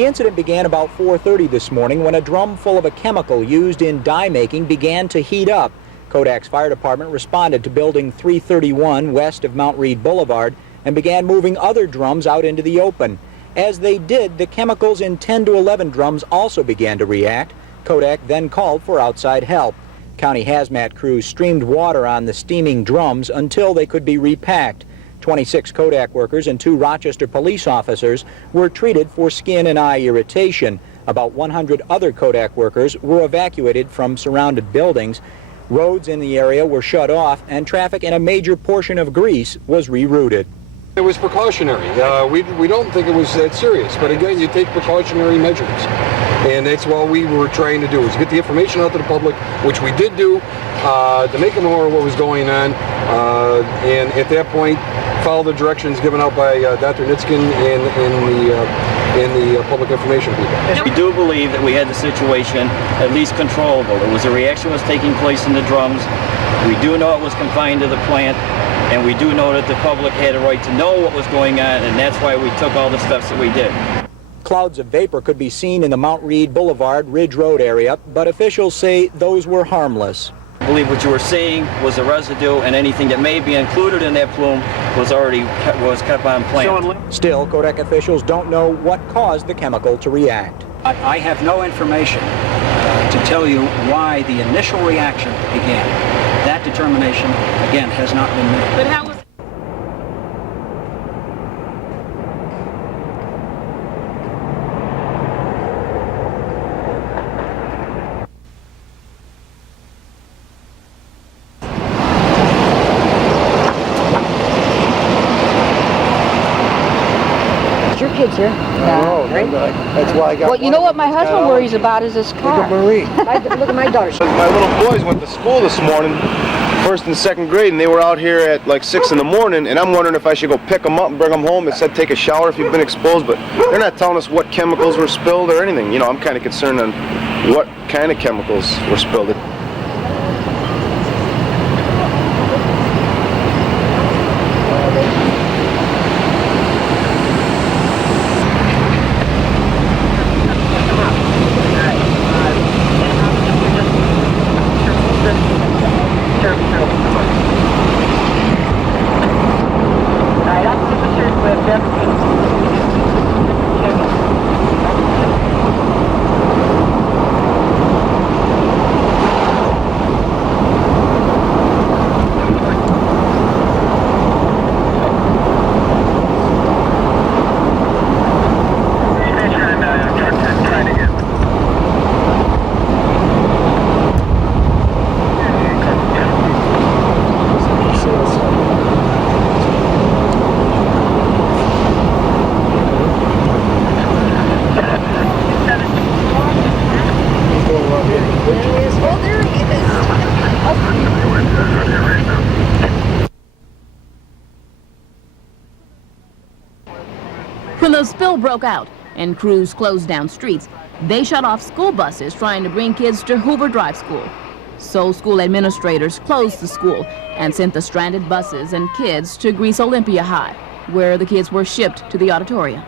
The incident began about 4:30 this morning when a drum full of a chemical used in dye making began to heat up. Kodak's fire department responded to building 331 west of Mount Reed Boulevard and began moving other drums out into the open. As they did, the chemicals in 10 to 11 drums also began to react. Kodak then called for outside help. County hazmat crews streamed water on the steaming drums until they could be repacked. 26 Kodak workers and 2 Rochester police officers were treated for skin and eye irritation. About 100 other Kodak workers were evacuated from surrounded buildings. Roads in the area were shut off, and traffic in a major portion of Greece was rerouted. It was precautionary. We don't think it was that serious, but again, you take precautionary measures. And that's what we were trying to do, is get the information out to the public, which we did do, to make them aware of what was going on, and at that point, follow the directions given out by Dr. Nitskin and the public information people. We do believe that we had the situation at least controllable. There was a reaction was taking place in the drums. We do know it was confined to the plant, and we do know that the public had a right to know what was going on, and that's why we took all the steps that we did. Clouds of vapor could be seen in the Mount Reed Boulevard, Ridge Road area, but officials say those were harmless. I believe what you were seeing was a residue, and anything that may be included in that plume was kept on plant. Still, Kodak officials don't know what caused the chemical to react. I have no information to tell you why the initial reaction began. That determination, again, has not been made. But how was your kids here? No, right? That's why I got. Well, you know what my husband worries about is his car. Look at Marie. Look at my daughter. My little boys went to school this morning, 1st and 2nd grade, and they were out here at like 6 in the morning, and I'm wondering if I should go pick them up and bring them home. It said take a shower if you've been exposed, but they're not telling us what chemicals were spilled or anything. You know, I'm kind of concerned on what kind of chemicals were spilled. When the spill broke out and crews closed down streets, they shut off school buses trying to bring kids to Hoover Drive School. So school administrators closed the school and sent the stranded buses and kids to Greece Olympia High, where the kids were shipped to the auditorium.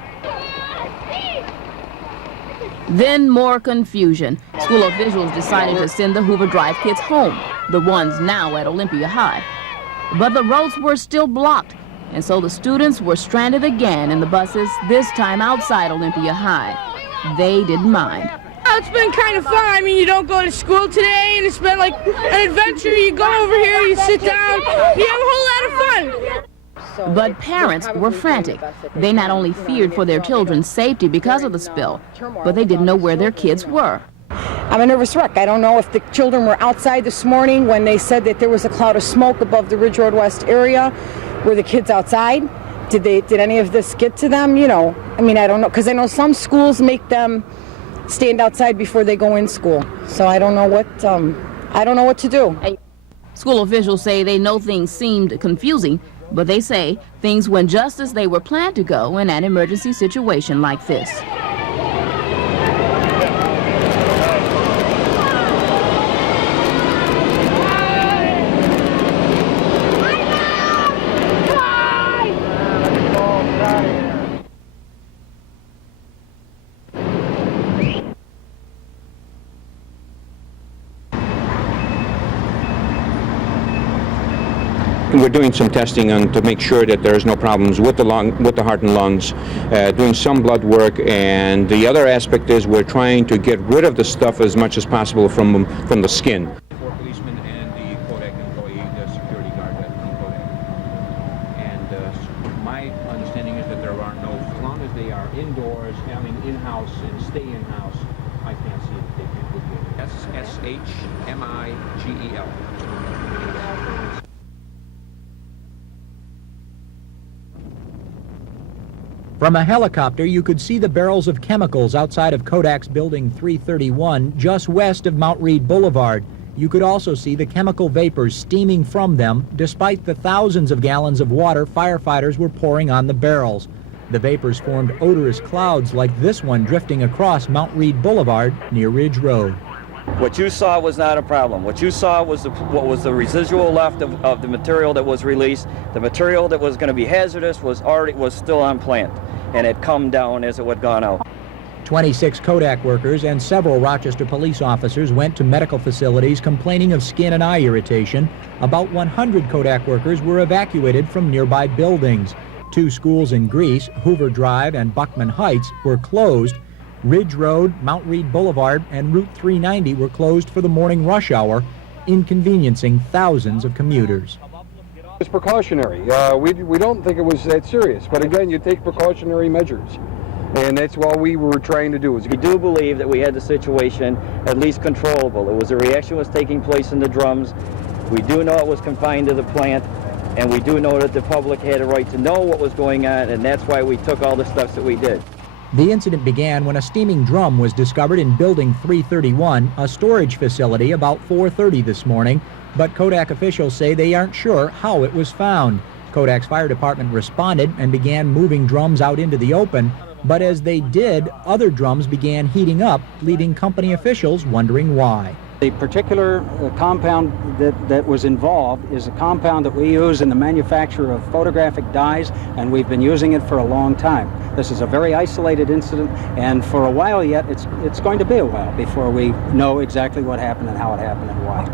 Then more confusion. School officials decided to send the Hoover Drive kids home, the ones now at Olympia High. But the roads were still blocked, and so the students were stranded again in the buses, this time outside Olympia High. They didn't mind. It's been kind of fun. I mean, you don't go to school today, and it's been like an adventure. You go over here, you sit down, you have a whole lot of fun. But parents were frantic. They not only feared for their children's safety because of the spill, but they didn't know where their kids were. I'm a nervous wreck. I don't know if the children were outside this morning when they said that there was a cloud of smoke above the Ridge Road West area. Were the kids outside? Did any of this get to them? You know, I mean, I don't know, because I know some schools make them stand outside before they go in school. So I don't know what to do. School officials say they know things seemed confusing, but they say things went just as they were planned to go in an emergency situation like this. We're doing some testing to make sure that there's no problems with the heart and lungs, doing some blood work, and the other aspect is we're trying to get rid of the stuff as much as possible from the skin. Four policemen and the Kodak employee, the security guard from Kodak. And my understanding is that there are no, as long as they are indoors, I mean in-house and stay in-house, I can't see it. They would be S-H-M-I-G-E-L. From a helicopter, you could see the barrels of chemicals outside of Kodak's Building 331, just west of Mount Read Boulevard. You could also see the chemical vapors steaming from them, despite the thousands of gallons of water firefighters were pouring on the barrels. The vapors formed odorous clouds like this one drifting across Mount Read Boulevard near Ridge Road. What you saw was not a problem. What you saw was what was the residual left of the material that was released. The material that was going to be hazardous was still on plant, and it come down as it had gone out. 26 Kodak workers and several Rochester police officers went to medical facilities complaining of skin and eye irritation. About 100 Kodak workers were evacuated from nearby buildings. 2 schools in Greece, Hoover Drive and Buckman Heights, were closed. Ridge Road, Mount Read Boulevard, and Route 390 were closed for the morning rush hour, inconveniencing thousands of commuters. It's precautionary. We don't think it was that serious, but again, you take precautionary measures. And that's what we were trying to do. We do believe that we had the situation at least controllable. It was a reaction was taking place in the drums. We do know it was confined to the plant, and we do know that the public had a right to know what was going on, and that's why we took all the steps that we did. The incident began when a steaming drum was discovered in Building 331, a storage facility, about 4:30 this morning, but Kodak officials say they aren't sure how it was found. Kodak's fire department responded and began moving drums out into the open, but as they did, other drums began heating up, leaving company officials wondering why. The particular compound that was involved is a compound that we use in the manufacture of photographic dyes, and we've been using it for a long time. This is a very isolated incident, and for a while yet, it's going to be a while before we know exactly what happened and how it happened and why.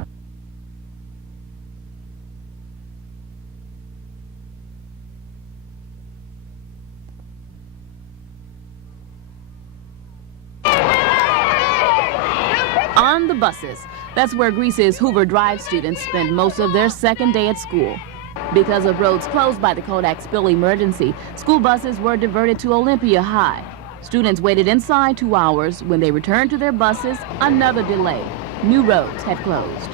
On the buses. That's where Greece's Hoover Drive students spend most of their second day at school. Because of roads closed by the Kodak spill emergency, school buses were diverted to Olympia High. Students waited inside 2 hours. When they returned to their buses, another delay. New roads had closed.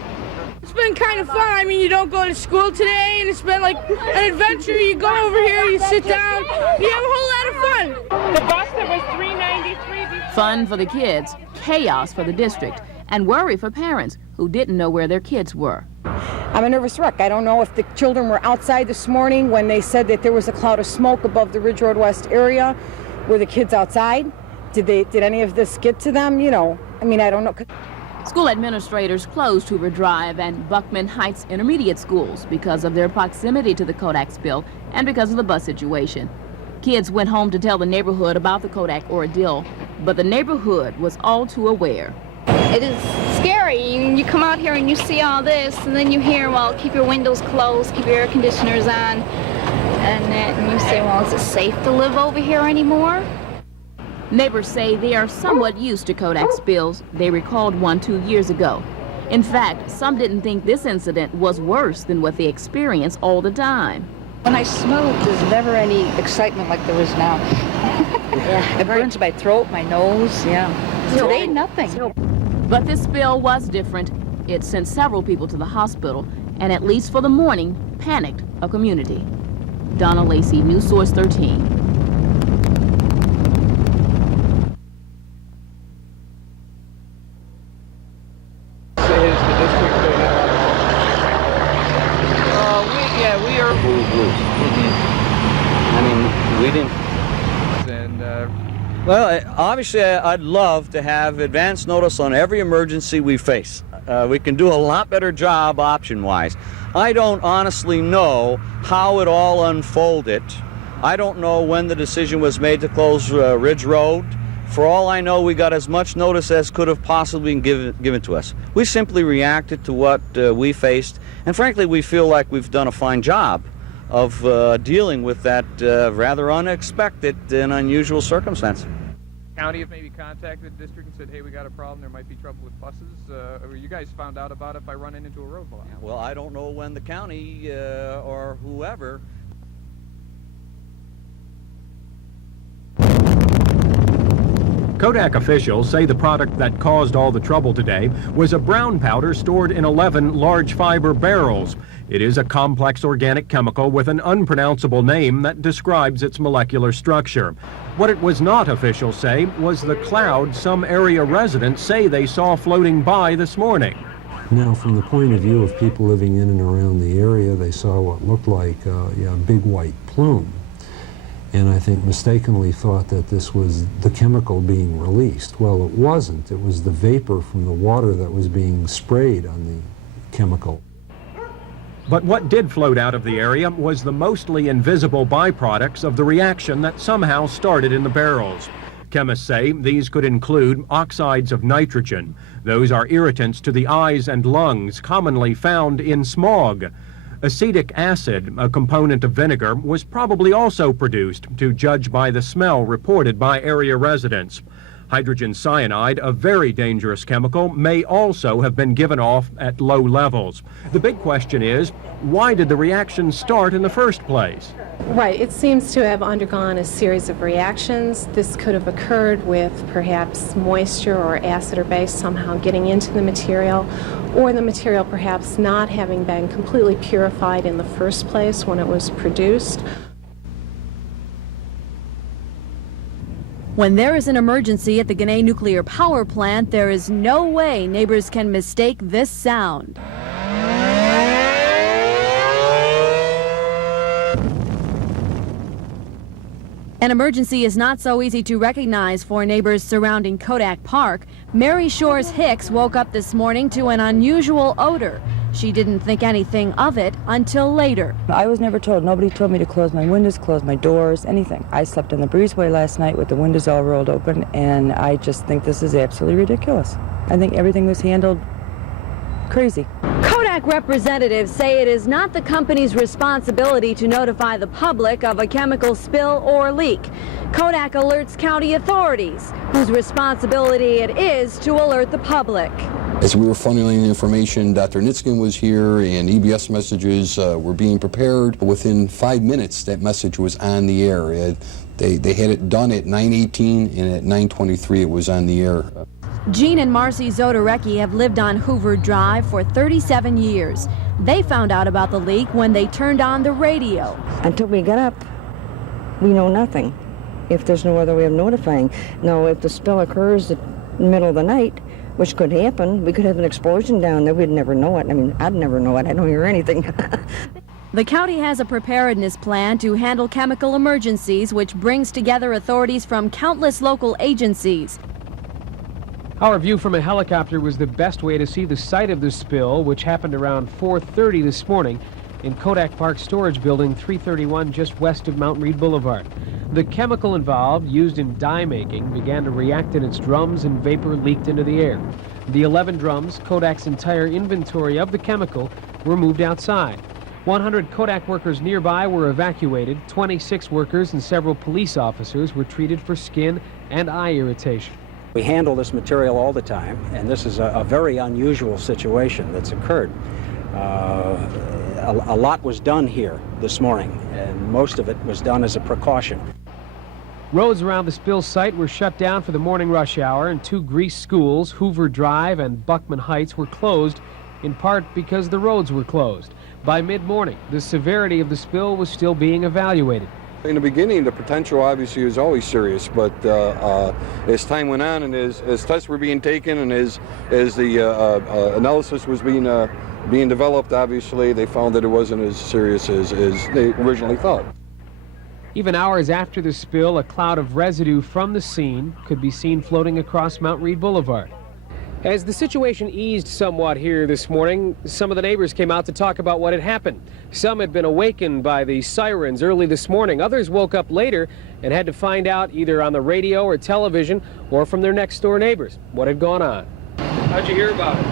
It's been kind of fun. I mean, you don't go to school today, and it's been like an adventure. You go over here, you sit down, you have a whole lot of fun. The bus that was $3.93. Fun for the kids, chaos for the district, and worry for parents who didn't know where their kids were. I'm a nervous wreck. I don't know if the children were outside this morning when they said that there was a cloud of smoke above the Ridge Road West area. Were the kids outside? Did any of this get to them? You know, I mean, I don't know. School administrators closed Hoover Drive and Buckman Heights intermediate schools because of their proximity to the Kodak spill and because of the bus situation. Kids went home to tell the neighborhood about the Kodak ordeal, but the neighborhood was all too aware. It is scary. You come out here and you see all this, and then you hear, well, keep your windows closed, keep your air conditioners on, and you say, well, is it safe to live over here anymore? Neighbors say they are somewhat used to Kodak spills. They recalled one 2 years ago. In fact, some didn't think this incident was worse than what they experience all the time. When I smoke, there's never any excitement like there is now. Yeah, it burns my throat, my nose, yeah. Today, nothing. But this spill was different. It sent several people to the hospital, and at least for the morning, panicked a community. Donna Lacey, News Source 13. We are blue. I mean, we didn't. Well, obviously, I'd love to have advance notice on every emergency we face. We can do a lot better job option-wise. I don't honestly know how it all unfolded. I don't know when the decision was made to close Ridge Road. For all I know, we got as much notice as could have possibly been given to us. We simply reacted to what we faced, and frankly, we feel like we've done a fine job of dealing with that rather unexpected and unusual circumstance. County have maybe contacted the district and said, hey, we got a problem, there might be trouble with buses. Or you guys found out about it by running into a roadblock? Yeah, well, I don't know when the county or whoever. Kodak officials say the product that caused all the trouble today was a brown powder stored in 11 large fiber barrels. It is a complex organic chemical with an unpronounceable name that describes its molecular structure. What it was not, officials say, was the cloud some area residents say they saw floating by this morning. Now, from the point of view of people living in and around the area, they saw what looked like a big white plume. And I think mistakenly thought that this was the chemical being released. Well, it wasn't. It was the vapor from the water that was being sprayed on the chemical. But what did float out of the area was the mostly invisible byproducts of the reaction that somehow started in the barrels. Chemists say these could include oxides of nitrogen. Those are irritants to the eyes and lungs, commonly found in smog. Acetic acid, a component of vinegar, was probably also produced, to judge by the smell reported by area residents. Hydrogen cyanide, a very dangerous chemical, may also have been given off at low levels. The big question is, why did the reaction start in the first place? Right, it seems to have undergone a series of reactions. This could have occurred with perhaps moisture or acid or base somehow getting into the material, or the material perhaps not having been completely purified in the first place when it was produced. When there is an emergency at the Ginna nuclear power plant, there is no way neighbors can mistake this sound. An emergency is not so easy to recognize for neighbors surrounding Kodak Park. Mary Shores Hicks woke up this morning to an unusual odor. She didn't think anything of it until later. I was never told. Nobody told me to close my windows, close my doors, anything. I slept in the breezeway last night with the windows all rolled open, and I just think this is absolutely ridiculous. I think everything was handled crazy. Kodak representatives say it is not the company's responsibility to notify the public of a chemical spill or leak. Kodak alerts county authorities, whose responsibility it is to alert the public. As we were funneling the information, Dr. Nitskin was here and EBS messages were being prepared. Within 5 minutes, that message was on the air. They had it done at 9:18, and at 9:23 it was on the air. Gene and Marcy Zodarecki have lived on Hoover Drive for 37 years. They found out about the leak when they turned on the radio. Until we got up, we know nothing, if there's no other way of notifying. Now, if the spill occurs in the middle of the night, which could happen, we could have an explosion down there. We'd never know it. I mean, I'd never know it. I don't hear anything. The county has a preparedness plan to handle chemical emergencies, which brings together authorities from countless local agencies. Our view from a helicopter was the best way to see the site of the spill, which happened around 4:30 this morning in Kodak Park Storage Building 331 just west of Mount Read Boulevard. The chemical involved, used in dye making, began to react in its drums and vapor leaked into the air. The 11 drums, Kodak's entire inventory of the chemical, were moved outside. 100 Kodak workers nearby were evacuated. 26 workers and several police officers were treated for skin and eye irritation. We handle this material all the time, and this is a very unusual situation that's occurred. A lot was done here this morning, and most of it was done as a precaution. Roads around the spill site were shut down for the morning rush hour, and 2 Greece schools, Hoover Drive and Buckman Heights, were closed, in part because the roads were closed. By mid-morning, the severity of the spill was still being evaluated. In the beginning, the potential obviously was always serious, but as time went on and as tests were being taken and as the analysis was being developed, obviously they found that it wasn't as serious as they originally thought. Even hours after the spill, a cloud of residue from the scene could be seen floating across Mount Read Boulevard. As the situation eased somewhat here this morning, some of the neighbors came out to talk about what had happened. Some had been awakened by the sirens early this morning. Others woke up later and had to find out either on the radio or television or from their next door neighbors what had gone on. How'd you hear about it?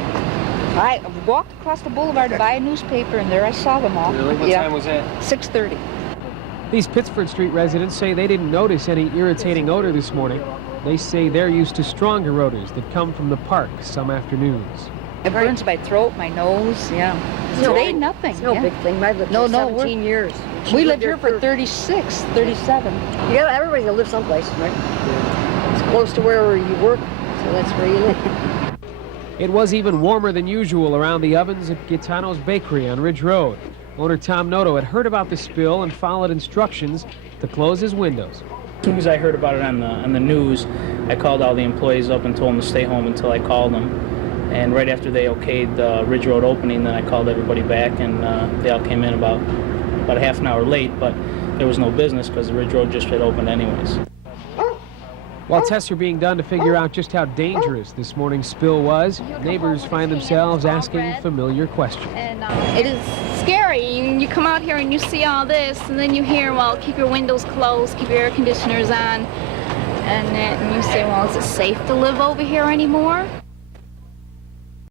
I walked across the boulevard to buy a newspaper, and there I saw them all. Really? What time was that? 6:30. These Pittsford Street residents say they didn't notice any irritating odor this morning. They say they're used to stronger odors that come from the park some afternoons. It burns my throat, my nose, yeah. Today, nothing. It's no big thing. I've lived here 17 years. We lived here for 36, 37. Yeah, everybody's gonna live someplace, right? It's close to where you work, so that's where you live. It was even warmer than usual around the ovens at Gaetano's Bakery on Ridge Road. Owner Tom Noto had heard about the spill and followed instructions to close his windows. As soon as I heard about it on the news, I called all the employees up and told them to stay home until I called them. And right after they okayed the Ridge Road opening, then I called everybody back, and they all came in about a half an hour late, but there was no business because the Ridge Road just had opened anyways. While tests are being done to figure out just how dangerous this morning's spill was, neighbors find themselves asking familiar questions. And it is scary. You come out here and you see all this, and then you hear, well, keep your windows closed, keep your air conditioners on, and you say, well, is it safe to live over here anymore?